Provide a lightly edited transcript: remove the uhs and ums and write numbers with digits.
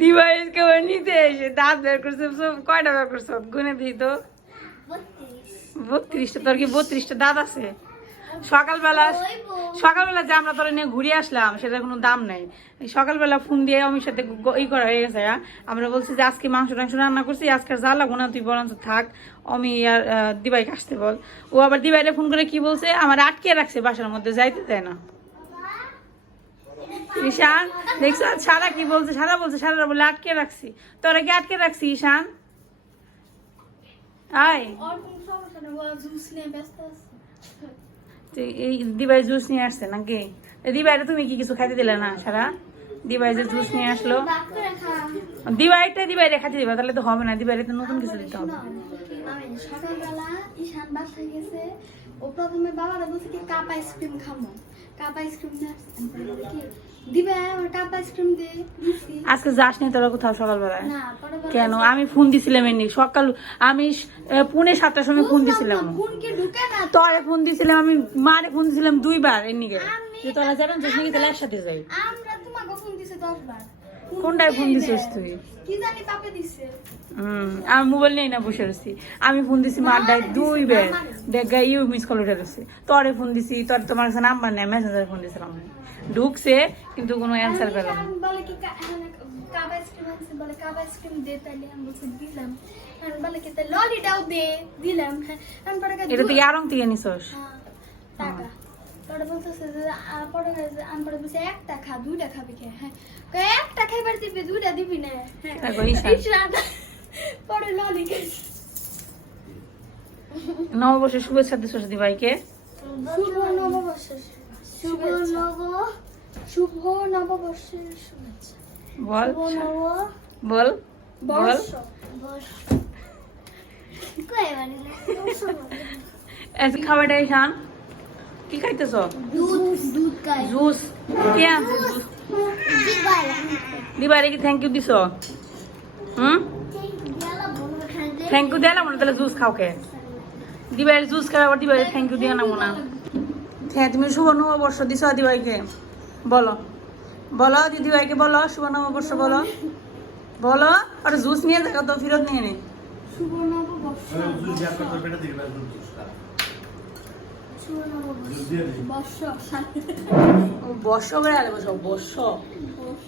ডিভাইসকে নিতে এসে দাঁত বের করছে, কয়টা বের করছো গুনে দিই তো। 32টা। তোর কি 32টা দাঁত আছে? সকালবেলা যে আমরা তোরা নিয়ে ঘুরে আসলাম সেটার কোনো দাম নাই। সকালবেলা ফোন দিয়ে অমির সাথে ই করা হয়ে গেছে। আমরা বলছি যে আজকে মাংস টাংস রান্না করছি, আজকে যা লাগবো না, তুই বরঞ্চ থাক, অমি আর দিবাইকে আসতে বল। ও আবার দিবাইরে ফোন করে কি বলছে, আমার আটকে রাখছে বাসার মধ্যে, যাইতে দেয় না। ঈশান দেখছো সারা কি বলছে, সারা বলছে, সারা বলে আটকে রাখছি। তোরা কি আটকে রাখছি ঈশান? আয় এই দিবাই জুস নিয়ে আসছে নাকি? দিবাইটা তুমি কি কিছু খাইতে দিলে না? সারা দিবাই যে জুস নিয়ে আসলো, দিবাইরে খাইতে দিবা, তাহলে তো হবে না। দিবাইরে তো নতুন কিছু দিতে হবে। সকালবেলা ঈশান বাসায় গেছে, ও প্রথমে বাবারা বলছে কি কাপ আইসক্রিম খাবো, কাপ আইসক্রিম না দিবে, আমার কাপ আইসক্রিম দিয়ে দিছি। আজকে যাস নি তোরা কোথাও সকালবেলায়? কেন? আমি ফোন দিছিলাম এমনি সকাল, আমি 6:45 সময় ফোন দিছিলাম। তোরে ফোন দিছিলাম, আমি মারে ফোন দিছিলাম 2 বার এমনিকে, যে তোরা জানান যে সঙ্গে তাহলে একসাথে যাই। আমরা তোমাকে ফোন দিছে 10 বার। কোনটায় ফোন দিছিস তুই? কি জানি পাপে দিছে। আমি মোবাইল নেই না, বসে রয়েছি। আমি ফোন দিছি মারডায় 2 বার, দেখা ইউ মিস কল উঠে রয়েছে। তোরে ফোন দিছি, তোর তোমার কাছে নাম্বার নেই, মেসেঞ্জারে ফোন দিছিলাম, ঢুকছে কিন্তু কোনো অ্যান্সার পেলাম না। বলে কি কাপ আইসক্রিম আছে, বলে কাপ আইসক্রিম দে, তাইলে আমি বলছি দিলাম। আমি বলে কি তাই ললিটাও দে, দিলাম। হ্যাঁ আমি পরে এটা থেকে আরং থেকে নিছস টাকা। পরে বলতেছে যে পরে আমি পরে বলছি একটা খা, 2টা খাবি কে? হ্যাঁ একটা খাইবার দিবি, 2টা দিবি না। হ্যাঁ পরে ললি নববর্ষের শুভেচ্ছা দিছস দিবাইকে। শুভ নববর্ষের শুভ নববর্ষের শুভেচ্ছা। বল বল বল। আজকে খাবারটা খান কি খাইতেছ? দুধ খাই। জুস কে আনছে? জুস দিবাইরে কি থ্যাংক ইউ দিছ? থ্যাংক ইউ দিলাম না, তাহলে জুস খাও কে? দিবাইরে জুস খাবে আবার দিবাইরে থ্যাংক ইউ দিয়ে নামো না। হ্যাঁ তুমি শুভ নববর্ষ দিছ দিবাইকে, বলো বলো দিদিভাইকে বলো শুভ নববর্ষ বলো, বলো। আর জুস নিয়ে দেখো তো, ফেরত নিয়ে নে। শুভ নববর্ষ। বর্ষ বর্ষ বেড়ে বর্ষ